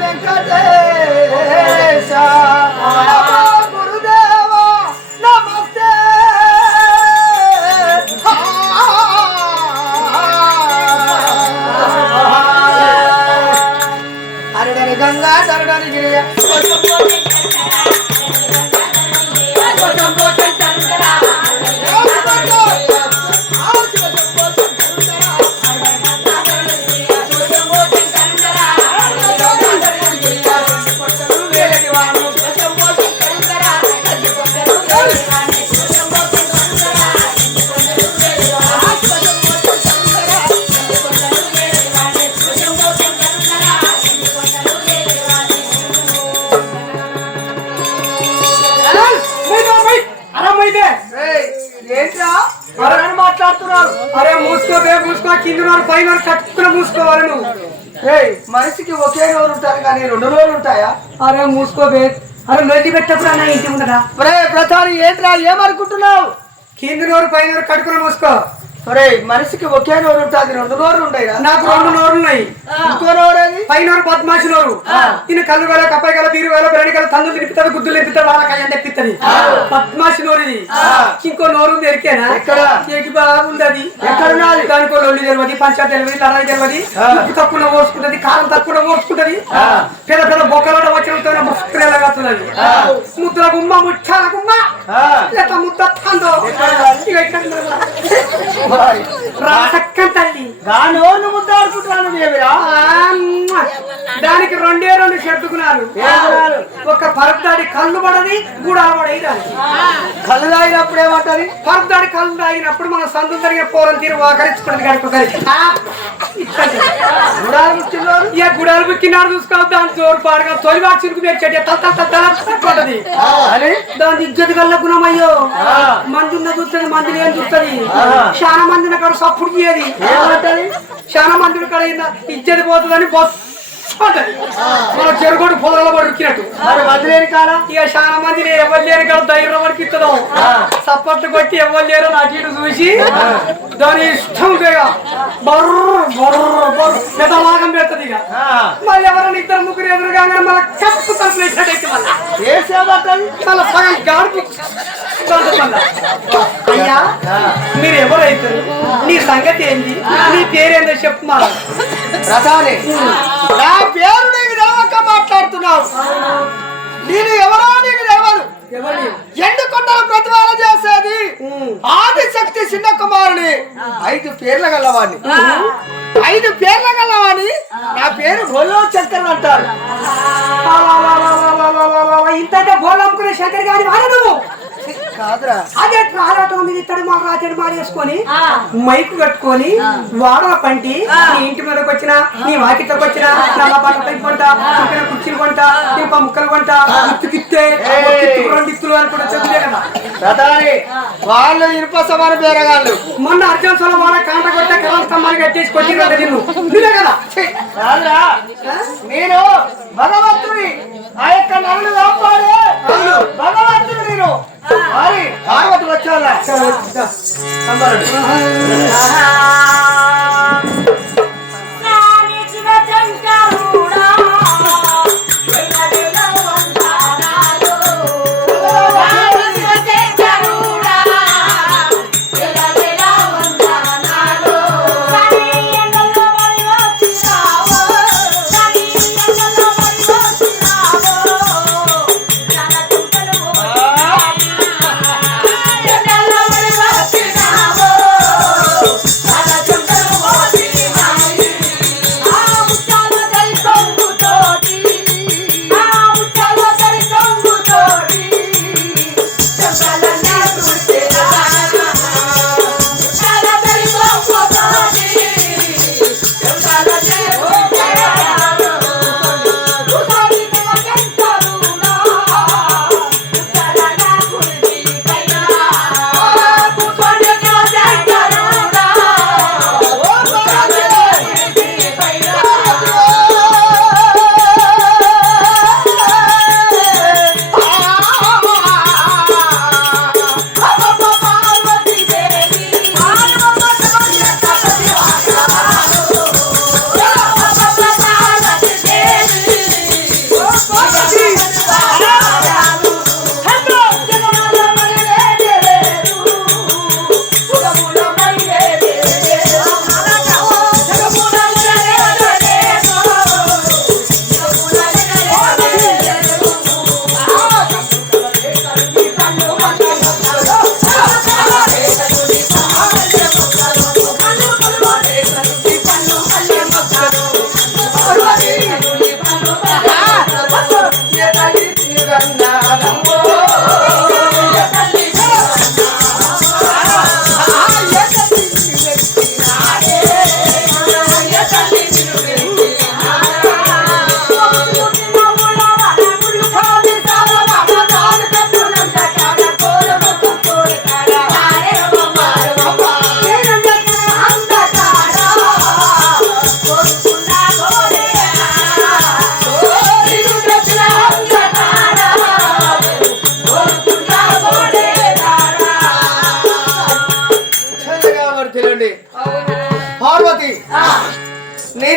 Venkatesha, Yeah. కట్టుకుని మూసుకోవాలి నువ్వు ఏయ్ మనిషికి ఒకే రోజు ఉంటారు కానీ రెండు రోజులు ఉంటాయా? అరే మూసుకోబే అరే నొల్లి పెట్టప్పుడు అన్న ఇంటి ఉండరా ఒరే ప్రధాని ఏంట్రా ఏమనుకుంటున్నావు? కింది నోరు పైన కట్టుకుని మూసుకో. ఒరే మనిషికి ఒకే నోరు ఉంటుంది రెండు నోరు ఉంటాయిరా నాకు రెండు నోరు ఉన్నాయి ఇంకో నోరేది? పై నోరు పద్మాసి నోరు. ఈయన కళ్ళు వేల కప్పాయి గల బీరు వేల బ్రెడి గల తందులు తినిపిస్తుంది గుద్దులు తినిపిస్తుంది వాళ్ళ కయ్యం తెప్పిస్తుంది. పద్మాసి నోరు ఇది. ఇంకో నోరు ఉంది ఎరికేనా? ఎక్కడ? ఏటి బాగుంది అది. ఎక్కడున్నది? దానికో లొల్లి తెలియదు పంచాయతీ తెలియదు లడాయి తెలియదు ఉప్పు తక్కువ ఓర్చుకుంటది కారం తక్కువ ఓర్చుకుంటది పెద్ద పెద్ద బొక్కలోట వచ్చిన ముసుకునేలా కత్తున్నది ముద్దుల గుమ్మ ముచ్చాల గుమ్మ. ఎట్లా ముద్ద తందో ఇక ఇక్కడ. రాసక్కం తల్లి గా నోరును ముద్దాడుకుంటున్నాను ఏమిరా. దానికి రెండే రెండు చెట్టుకున్నారు ఏమన్నారు? ఒక పరదాడి కళ్ళు పడది గుడాలు పడేది కళ్ళు తాగినప్పుడు ఏమంటది? పరదాడి కళ్ళు తాగినప్పుడు మన సందు జరిగిన పోరం తీరు వాకరించుకున్నది ఇట్లంటే. గుడాలు ఇక గుడాలు బుక్కినాడు చూసుకోవద్దు. దాని జోరు పాడుగా తొలి వాడు చిరుకు మీరు చెట్టు తల తల తల తల పడ్డది అని దాని ఇజ్జత్ గల్ల గుణమయ్యో. మంది ఉన్న చూస్తుంది మంది లేని చూస్తుంది. చాలా మంది కాడ సప్పుడు చేయది ఏమంటది? చాలా మంది కాడ ఇజ్జత్ పోతుందని బొస్ మన చెరుగోడు పొదల పడుకినట్టు మరి వదిలేని కాడ ఇక చాలా మంది ఎవరు లేరు కాడ ధైర్యం వరకు ఇస్తుందో. సప్పట్లు కొట్టి ఎవరు లేరు నాకు ఇటు చూసి దాని ఇష్టం బర్రు బర్రు బర్రు పెద్ద లాగం పెడుతుంది ఇక. మళ్ళీ ఎవరైనా ఇద్దరు ముగ్గురు ఎదురుగా మళ్ళీ కప్పు వేసినట్టయితే మళ్ళీ. సగం గాడికి అయ్యా మీరు ఎవరైతారు నీ సంగతి ఏంటి నీ పేరేందో చెప్పు మా ప్రధాని నా పేరు నీకు తెలవక మాట్లాడుతున్నావు నేను ఎవరో నీకు తెలవదు ఎవరి ఎండు కొండల ప్రతిపాదన చేసేది ఆది శక్తి చిన్న కుమారుని ఐదు పేర్ల గలవాణ్ణి ఐదు పేర్ల గలవాణి నా పేరు గొల్లో చక్కెర అంటారు ఇంత బోర్లు అమ్ముకునే శంకర్ గారి వాడు నువ్వు అదే రాలటం మీద ఇత్తడి మాల రాతడి మాల వేసుకొని మైకు కట్టుకొని వాడల పంటి నీ ఇంటి మీదకి వచ్చిన నీ వాకిట్లోకి వచ్చిన నల్ల బట్టపై కొంట చుట్టిన కుర్చీలు కొంట ఇంప ముక్కలు కొంట ఇత్తుకిత్తే ఇత్తుకు రెండు ఇత్తులు అని కూడా చెబుతే కదా. వాళ్ళు ఇనుప సమాన పేరగాళ్ళు మొన్న అర్జున్ సోల వాడ కాంట కొట్టే కలం స్తంభాలు కట్టేసి కొట్టి కదా నిన్ను. నువ్వే కదా? నేను భగవంతుని 자, 한 발을.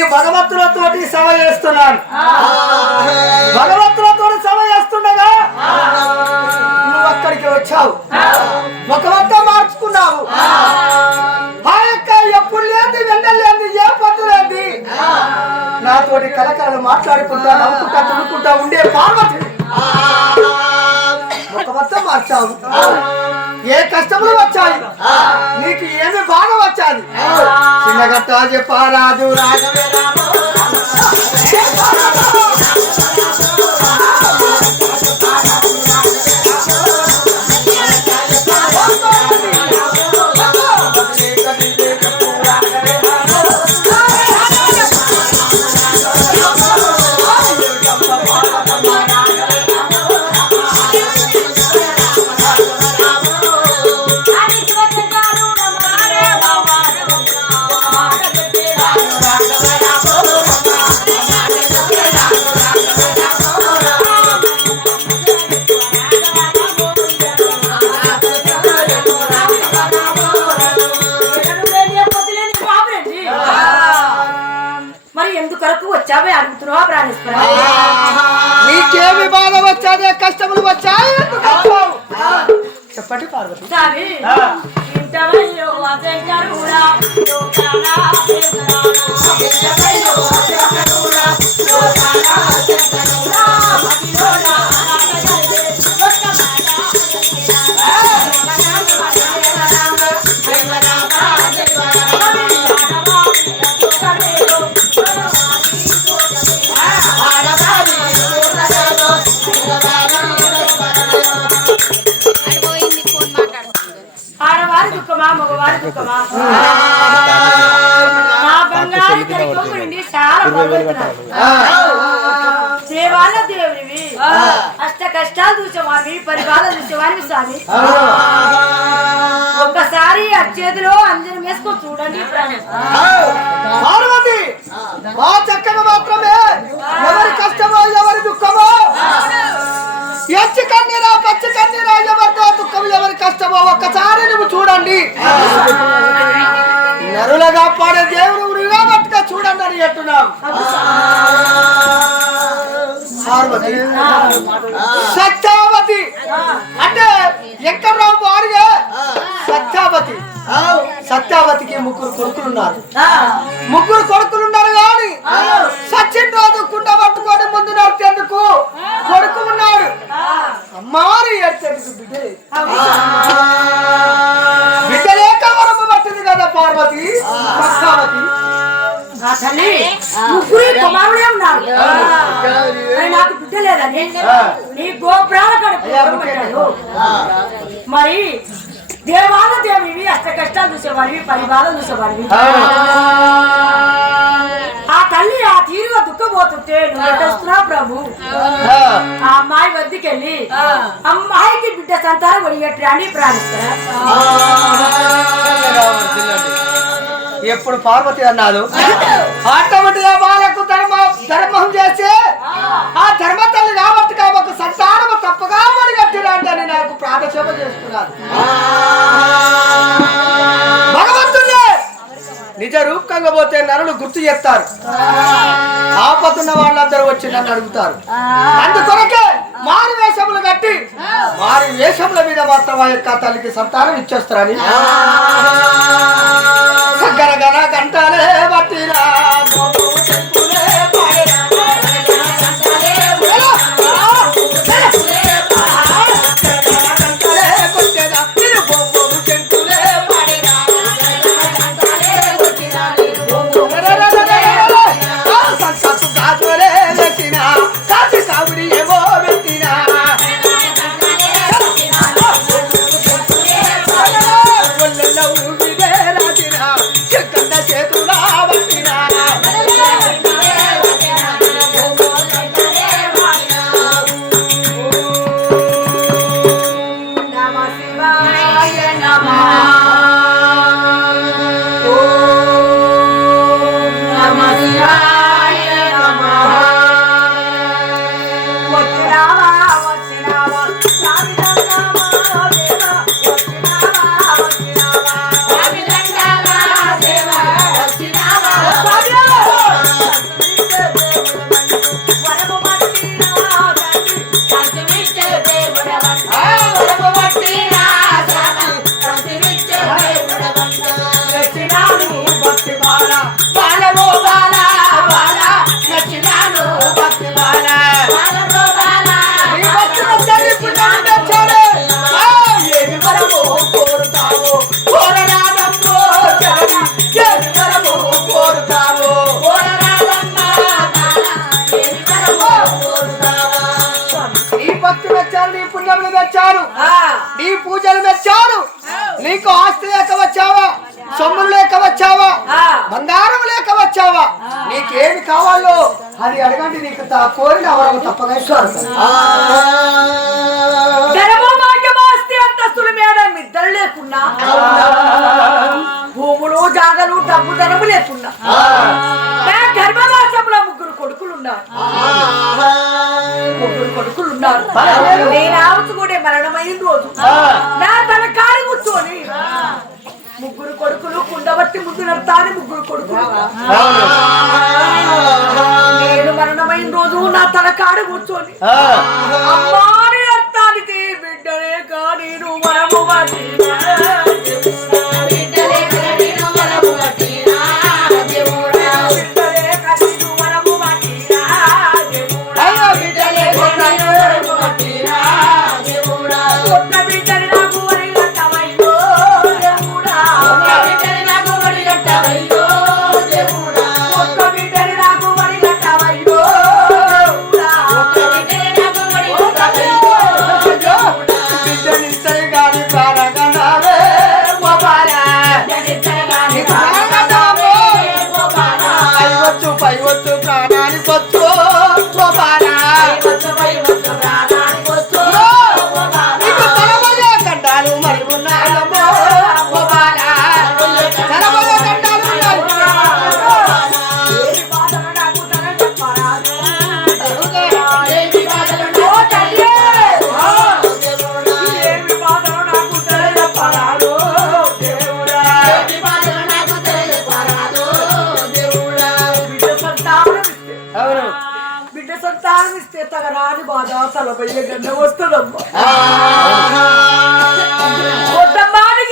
నేను భగవంతులతోటి సభ చేస్తున్నాను. భగవంతులతో సభ చేస్తుండగా నువ్వు అక్కడికి వచ్చావు. ముఖమంతా మార్చుకున్నావు. ఎప్పుడు లేని వెంటలేంది ఏ లేంది నాతోటి కలకలలు మాట్లాడుకుంటా నవ్వుకుంటా తుడుకుంటా ఉండే పార్వతి. ముఖమంతా మార్చావు. ఏ కష్టములు వచ్చాయి? నీకు ఏమి బాధ వచ్చాది? చిన్నగట్ట చెప్పరాదు రాఘవే రామ. నీకేమి బాధ వచ్చాది? కష్టములు వచ్చాయి? చెప్పండి పార్వతి. దేవుడివి. అష్ట కష్టాలు చూసేవాడివి పరిపాలన చూసేవాడివి స్వామి. ఒక్కసారి ఆ చేతిలో అంజనం వేసుకొని చూడండి ప్రాణం. పార్వతి మా చక్కగా మాత్రమే. ఎవరి కష్టమో ఎవరి దుఃఖమో. ఎచ్చి కన్నీరా పచ్చి కన్నీరా ఎవరితో దుఃఖం ఎవరి కష్టమో ఒక్కసారి నువ్వు చూడండి. నరులగా పాడే దేవుడు ఉరిగా పట్టుగా చూడండి అని చెప్తున్నాం సత్యావతి. అంటే ఎక్కడరావు వారిగా సత్యావతి. సత్యావతికి ముగ్గురు కొడుకులున్నారు ముగ్గురు కొడుకులున్నారు కానీ సచిన్ రాజు కుండ పట్టుకొని ముందు నడిచేందుకు కొడుకు ఉన్నాడు. అమ్మారి ఏడ్చేందుకు బిడ్డ. బిడ్డ లేక పట్టింది కదా పార్వతి నా తల్లి ముగ్గురు కుమారుడే ఉన్నారు. మరి నాకు బిడ్డ లేదని నీ గోపురాల కడుపు మరి దేవాల దేవివి అష్ట కష్టాలు చూసేవాడివి పరిపాలన చూసేవాడివి ఆ తల్లి ఆ తీరుగా దుఃఖపోతుంటే నువ్వు ప్రభు ఆ అమ్మాయి వద్దకెళ్ళి అమ్మాయికి బిడ్డ సంతానం ఒడిగట్టి అని ప్రాణిస్తా ఎప్పుడు పార్వతి అన్నారు ఆటోమేటిక్గా వాళ్ళకు ధర్మ ధర్మం చేస్తే ఆ ధర్మ తల్లి కాబట్టి కాబట్టి సంతానము తప్పగా మరి కట్టిరాంటని నాకు ప్రాణసేవ చేస్తున్నాను భగవంతుడే! నిజ రూపకంగా పోతే నరులు గుర్తు చేస్తారు. ఆపతున్న వాళ్ళందరూ వచ్చి నన్ను అడుగుతారు. అందుకొరకే మారు వేషములు కట్టి మారు వేషముల మీద మాత్రం ఆ యొక్క తల్లికి సంతానం ఇచ్చేస్తారని. ಅಂತಾನೆ తెచ్చారు నీ పుణ్యములు వచ్చారు. నీ పూజలు తెచ్చారు నీకు ఆస్తి లేక వచ్చావా? సొమ్ములు లేక వచ్చావా? బంగారం లేక వచ్చావా? నీకేమి కావాలో అది అడగండి నీకు కోరిన అవరం తప్పగా ఇస్తారు అంతస్తులు మేడం లేకున్నా భూములు జాగలు డబ్బు ధనము లేకున్నా. గర్భవాసంలో ముగ్గురు కొడుకులున్నారు. కొడుకులు ఉన్నారు నేను ఆవుచుకునే మరణమైన రోజు నా తల కాడి కూర్చొని ముగ్గురు కొడుకులు కుండబట్టి ముందు నడతాని ముగ్గురు కొడుకులు. నేను మరణమైన రోజు నా తల కాడి కూర్చొని అమ్మాని అవును. బిడ్డ సంతానం ఇస్తే తగరాని బాధ తలపయ్య గండ వస్తుందమ్మా.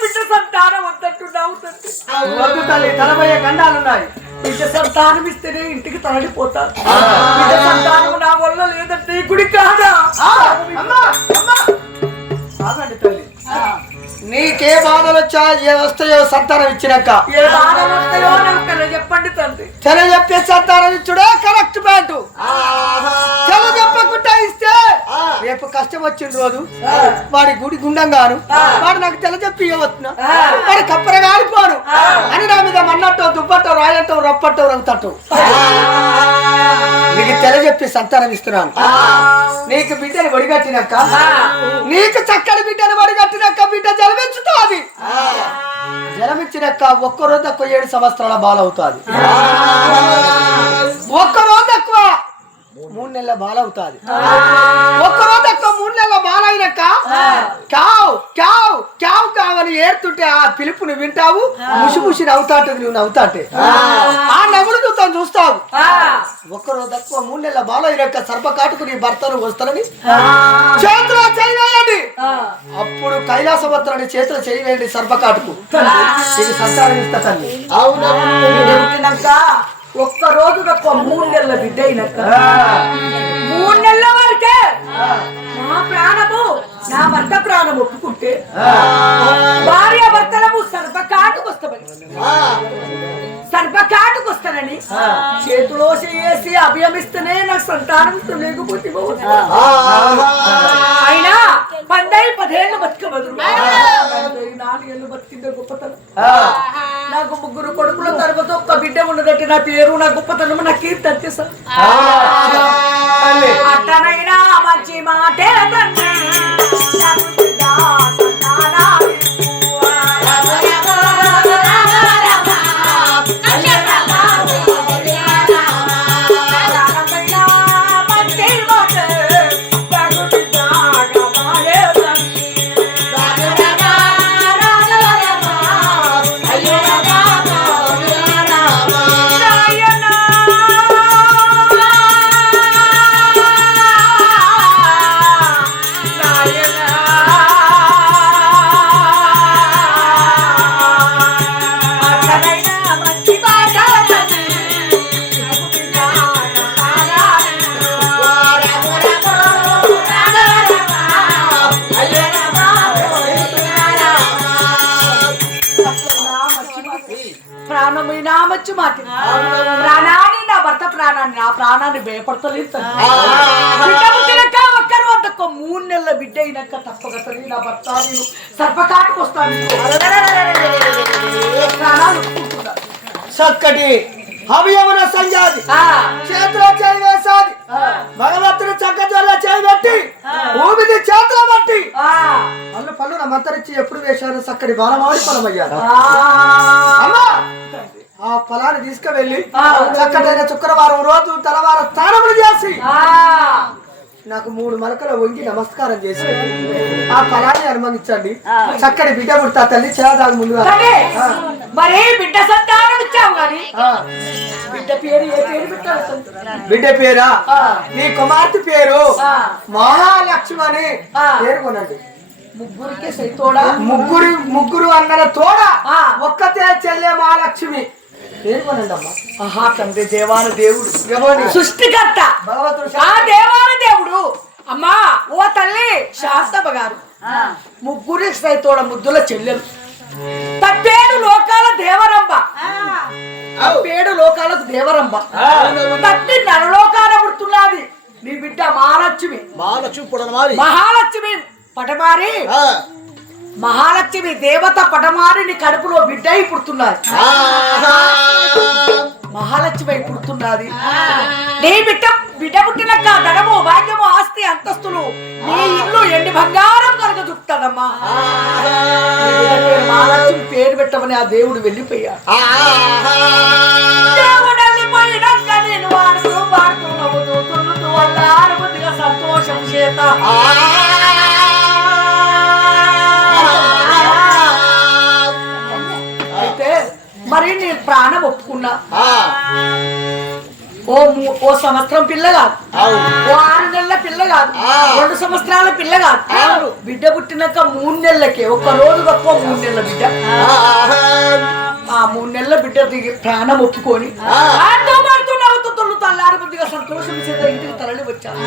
బిడ్డ సంతానం వద్దట్టు నవ్వుతుంది. వద్దు తల్లి తలమయ్యే గండాలున్నాయి. బిడ్డ సంతానం ఇస్తేనే ఇంటికి తరలిపోతారు బిడ్డ సంతానం నా వల్ల లేదంటే గుడి కాదా? అమ్మా తల్లి. నీకే బాధలు వచ్చా ఏ వస్తాయో సంతానం ఇచ్చినాక చెప్పండి తండ్రి. సంతానం ఇచ్చుడే కరెక్ట్ పాయింట్. తెల చెప్పకుండా ఇస్తే రేపు కష్టం వచ్చిన రోజు వాడి గుడి గుండంగాను వాడు నాకు తెల చెప్పి ఇవ్వచ్చున వాడి కప్పర కాలిపోను అని నా మీద మన్నట్టు దుప్పట్టో రాయటో రప్పట్టో రంగుతట్టు నీకు తెల చెప్పి సంతానం ఇస్తున్నాను నీకు బిడ్డని వడిగట్టినాక నీకు చక్కని బిడ్డని వడిగట్టినాక బిడ్డ జలమించుతుంది జలమిచ్చినాక ఒక్క రోజు తక్కువ ఏడు సంవత్సరాల బాలవుతుంది. ఒక్క రోజు తక్కువ మూడు నెలల బాలవుతుంది. ఒక్క రోజు తక్కువ మూడు నెలల బాలైనాక కావు కావు కావు కావు అని ఏడుతుంటే ఆ పిలుపుని వింటావు ముసి ముసి నవ్వుతాంటది నువ్వు నవ్వుతాంటే. ఆ. నవ్వుడు చూస్తాను చూస్తావు. ఒక్క రోజు తక్కువ మూడు నెలల బాలైనాక సర్పకాటుకు నీ భర్తను వస్తానని చేతిలో చేయి వేయండి అప్పుడు కైలాసవత్రాన్ని చేతిలో చేయి వేయండి సర్పకాటుకు ఇది సంతానం ఇస్తా తల్లి పుట్టినాక ఒక్క రోజు తక్కువ మూడు నెలల బిడ్డ అయినాక మూడు నెలల వరకే. నా ప్రాణము నా భర్త ప్రాణం ఒప్పుకుంటే భార్య భర్తలము సర్పకాటుకు వస్తామని. సర్పకాటుకు వస్తానని చేతిలో చేసి అభియమిస్తేనే నాకు సంతానం లేకపోతే. అయినా పండై పదేళ్ళు బతిక బదులు నాలుగేళ్ళు బతికిందే గొప్పతనం. నాకు ముగ్గురు కొడుకుల తర్వాత ఒక్క బిడ్డ ఉన్నదంటే నా పేరు నా గొప్పతనం నా కీర్తి అంతే సార్ అట్టనైనా మంచి మాటే తండ్రి భయపడతలేదు ఒక్కరు మూడు నెలల బిడ్డ అయినాక తప్పక నా భర్త నేను సర్పకాటికి వస్తాను. చక్కటి అభియమన సంజాది. చేతిలో చేయి వేసాది. భగవంతుడు చక్కజొల్ల చేయి పెట్టి భూమిని చేతిలో బట్టి ఆ, పళ్ళు నా మంతరిచ్చి ఎప్పుడు వేశారు? చక్కటి బాలమాడి పొలమయ్యారు. అమ్మా! ఆ పొలాన్ని తీసుకువెళ్ళి. చక్కటైన శుక్రవారం రోజు తలవారం స్నానములు చేసి ఆ. నాకు మూడు మలకలు వంగి నమస్కారం చేసి ఆ ఫలాన్ని అనుమతించండి చక్కటి బిడ్డ పుడతా తల్లి చేదాలు ముందుగా మరి బిడ్డ సంతానం ఇచ్చావు బిడ్డ పేరు ఏ పేరు పెట్టాలి బిడ్డ పేరా ఆ. నీ కుమార్తె పేరు. మహాలక్ష్మి అని ఆ. పేరు కొనండి ముగ్గురికి ముగ్గురు ముగ్గురు అన్నల తోడ. ఒక్కతే చెల్లె మహాలక్ష్మి అమ్మా ఆహా తండ్రి దేవాన దేవుడు. సృష్టికర్త. భగవంతుడు ఆ దేవాన దేవుడు. అమ్మా ఓ తల్లి శాంతమ్మ గారు. ముగ్గురి సైతోడ ముద్దుల చెల్లెలు. తప్పేడు లోకాల దేవరంబ తప్పేడు లోకాలకు దేవరంబ తప్పి నరలోకాల పుడుతున్నది. నీ బిడ్డ మహాలక్ష్మి. మహాలక్ష్మి మహాలక్ష్మి పటమారి. మహాలక్ష్మి దేవత పటమారి నీ కడుపులో బిడ్డ అయి పుడుతున్నది మహాలక్ష్మి అయి పుడుతున్నది. నీ బిడ్డ బిడ్డ పుట్టినాక ధనము భాగ్యము ఆస్తి అంతస్తులు నీ ఇల్లు ఎండి బంగారం కనుక చుట్టాదమ్మా మహాలక్ష్మి పేరు పెట్టమని ఆ దేవుడు వెళ్ళిపోయాడు. దేవుడు వెళ్ళిపోయినాక ప్రాణం ఒప్పుకున్నా. ఓ ఓ సంవత్సరం పిల్ల కాదు. ఓ ఆరు నెలల పిల్ల కాదు. రెండు సంవత్సరాల పిల్ల కాదు. బిడ్డ పుట్టినాక మూడు నెలలకే. ఒక్క రోజు తక్కువ మూడు నెలల బిడ్డ. ఆ. మూడు నెలల బిడ్డ దిగి ప్రాణం ఒప్పుకొని తల్లారి బుద్ధిగా సంతోషం చేత ఇంటికి తరలి వచ్చాను